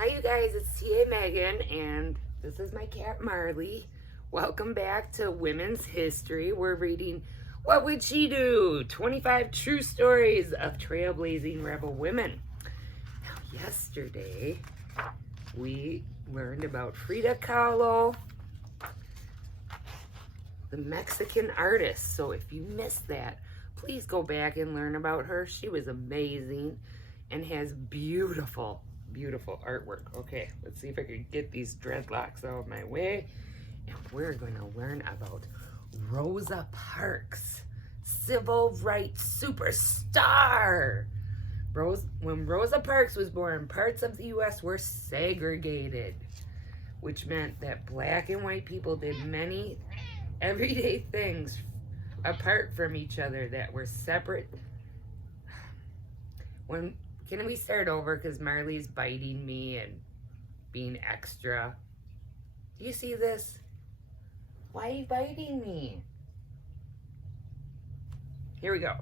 Hi you guys, it's TA Megan and this is my cat Marley. Welcome back to Women's History. We're reading What Would She Do? 25 True Stories of Trailblazing Rebel Women. Now yesterday we learned about Frida Kahlo, the Mexican artist. So if you missed that, please go back and learn about her. She was amazing and has beautiful artwork. Okay, let's see if I can get these dreadlocks out of my way. And we're going to learn about Rosa Parks, civil rights superstar. When Rosa Parks was born, parts of the U.S. were segregated, which meant that black and white people did many everyday things apart from each other that were separate. Can we start over? Because Marley's biting me and being extra. Do you see this? Why are you biting me? Here we go.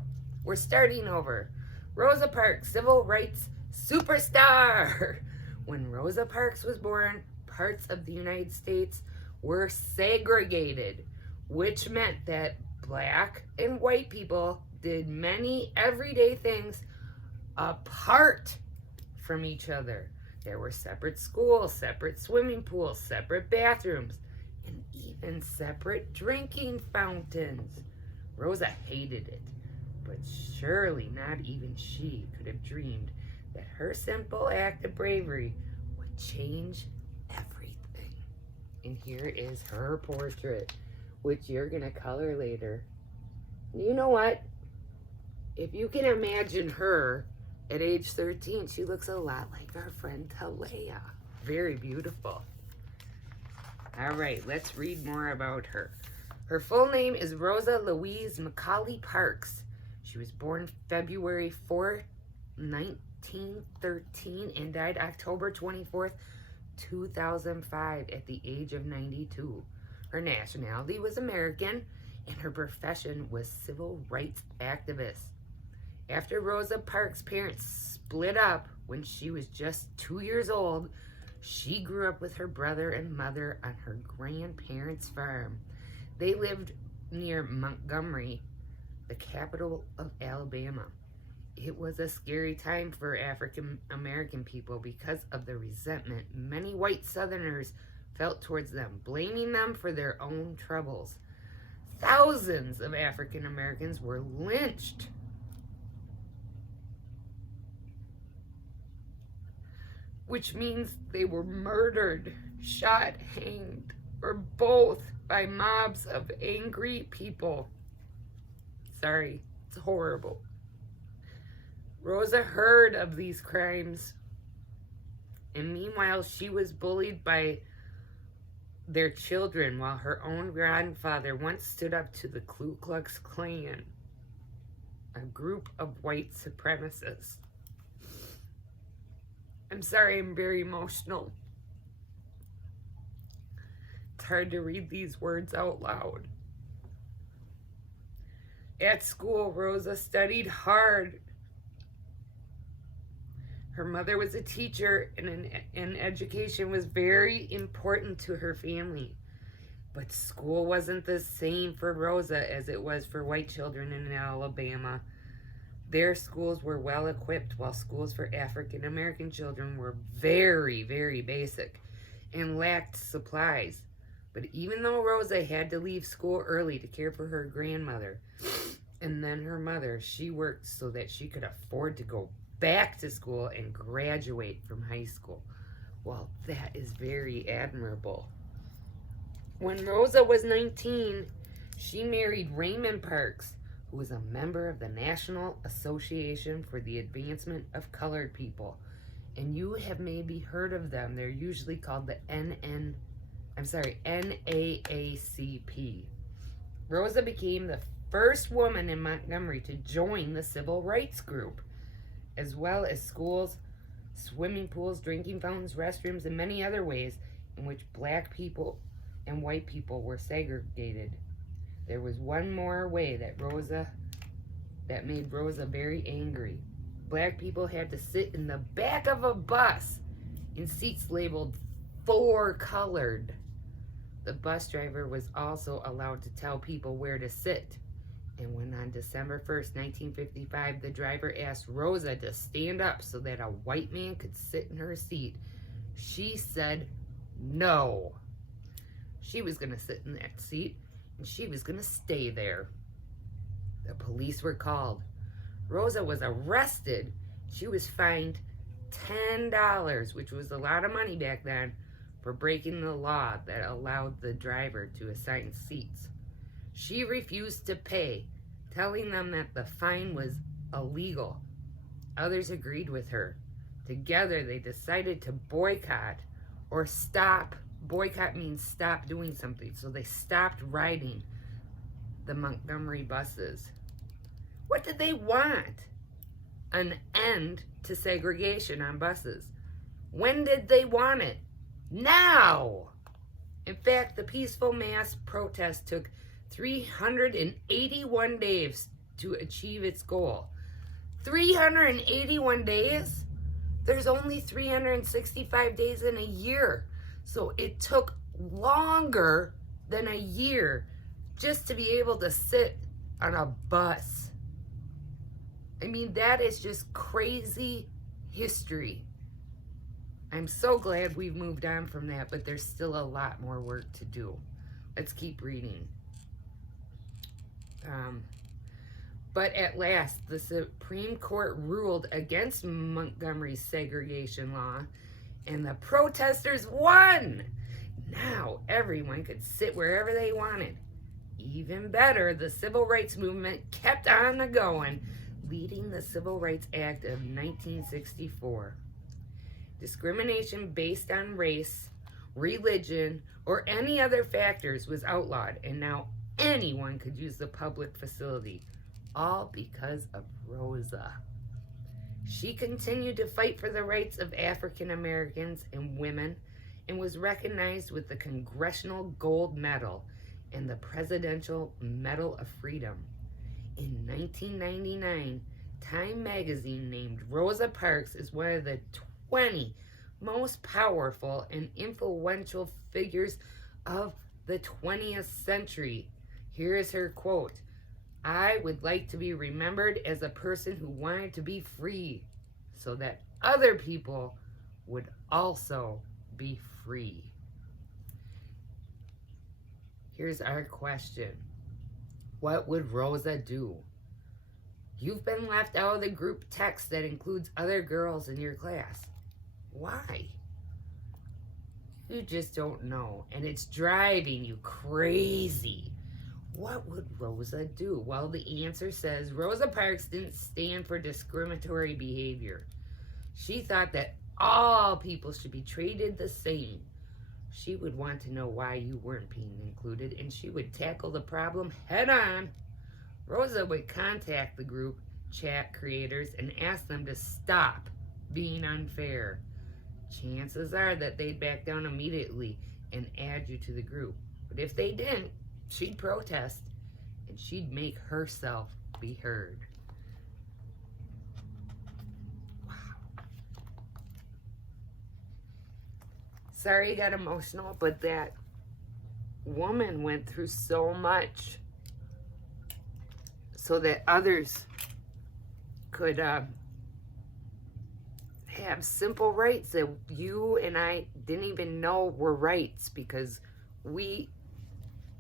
We're starting over. Rosa Parks, civil rights superstar. When Rosa Parks was born, parts of the United States were segregated, which meant that black and white people did many everyday things apart from each other. There were separate schools, separate swimming pools, separate bathrooms, and even separate drinking fountains. Rosa hated it, but surely not even she could have dreamed that her simple act of bravery would change everything. And here is her portrait, which you're gonna color later. You know what? If you can imagine her at age 13, she looks a lot like our friend Talea. Very beautiful. All right, let's read more about her. Her full name is Rosa Louise Macaulay Parks. She was born February 4, 1913 and died October 24th, 2005 at the age of 92. Her nationality was American and her profession was civil rights activist. After Rosa Parks' parents split up when she was just 2 years old, she grew up with her brother and mother on her grandparents' farm. They lived near Montgomery, the capital of Alabama. It was a scary time for African American people because of the resentment many white Southerners felt towards them, blaming them for their own troubles. Thousands of African Americans were lynched, which means they were murdered, shot, hanged, or both by mobs of angry people. Sorry, it's horrible. Rosa heard of these crimes, and meanwhile she was bullied by their children while her own grandfather once stood up to the Ku Klux Klan, a group of white supremacists. I'm sorry, I'm very emotional. It's hard to read these words out loud. At school, Rosa studied hard. Her mother was a teacher, and education was very important to her family. But school wasn't the same for Rosa as it was for white children in Alabama. Their schools were well equipped, while schools for African American children were very, very basic and lacked supplies. But even though Rosa had to leave school early to care for her grandmother and then her mother, she worked so that she could afford to go back to school and graduate from high school. Well, that is very admirable. When Rosa was 19, she married Raymond Parks, who was a member of the National Association for the Advancement of Colored People. And you have maybe heard of them. They're usually called the NAACP. Rosa became the first woman in Montgomery to join the civil rights group, as well as schools, swimming pools, drinking fountains, restrooms, and many other ways in which black people and white people were segregated. There was one more way that made Rosa very angry. Black people had to sit in the back of a bus and seats labeled 4 colored. The bus driver was also allowed to tell people where to sit. And when on December 1st, 1955, the driver asked Rosa to stand up so that a white man could sit in her seat, she said no. She was going to sit in that seat, and she was going to stay there. The police were called. Rosa was arrested. She was fined $10, which was a lot of money back then, for breaking the law that allowed the driver to assign seats. She refused to pay, telling them that the fine was illegal. Others agreed with her. Together, they decided to boycott or stop. Boycott means stop doing something. So they stopped riding the Montgomery buses. What did they want? An end to segregation on buses. When did they want it? Now! In fact, the peaceful mass protest took 381 days to achieve its goal. 381 days? There's only 365 days in a year. So it took longer than a year just to be able to sit on a bus. I mean, that is just crazy history. I'm so glad we've moved on from that, but there's still a lot more work to do. Let's keep reading. But at last, the Supreme Court ruled against Montgomery's segregation law, and the protesters won. Now everyone could sit wherever they wanted. Even better, the civil rights movement kept on going, leading the Civil Rights Act of 1964. Discrimination based on race, religion, or any other factors was outlawed, and now anyone could use the public facility, all because of Rosa. She continued to fight for the rights of African Americans and women, and was recognized with the Congressional Gold Medal and the Presidential Medal of Freedom. In 1999, Time magazine named Rosa Parks as one of the 20 most powerful and influential figures of the 20th century. Here is her quote: "I would like to be remembered as a person who wanted to be free so that other people would also be free." Here's our question. What would Rosa do? You've been left out of the group text that includes other girls in your class. Why? You just don't know, and it's driving you crazy. What would Rosa do? Well, the answer says Rosa Parks didn't stand for discriminatory behavior. She thought that all people should be treated the same. She would want to know why you weren't being included, and she would tackle the problem head on. Rosa would contact the group chat creators and ask them to stop being unfair. Chances are that they'd back down immediately and add you to the group. But if they didn't, she'd protest, and she'd make herself be heard. Wow. Sorry I got emotional, but that woman went through so much so that others could have simple rights that you and I didn't even know were rights, because we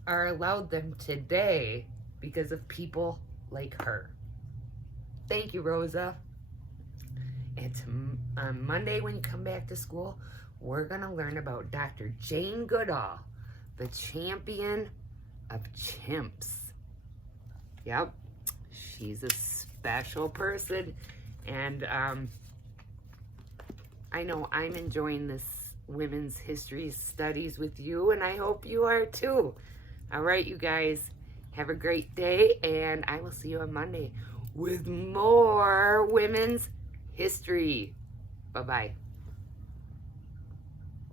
are allowed them today because of people like her. Thank you, Rosa. And on Monday when you come back to school, we're going to learn about Dr. Jane Goodall, the champion of chimps. Yep, she's a special person, and I know I'm enjoying this women's history studies with you, and I hope you are too. All right, you guys, have a great day, and I will see you on Monday with more women's history. Bye-bye.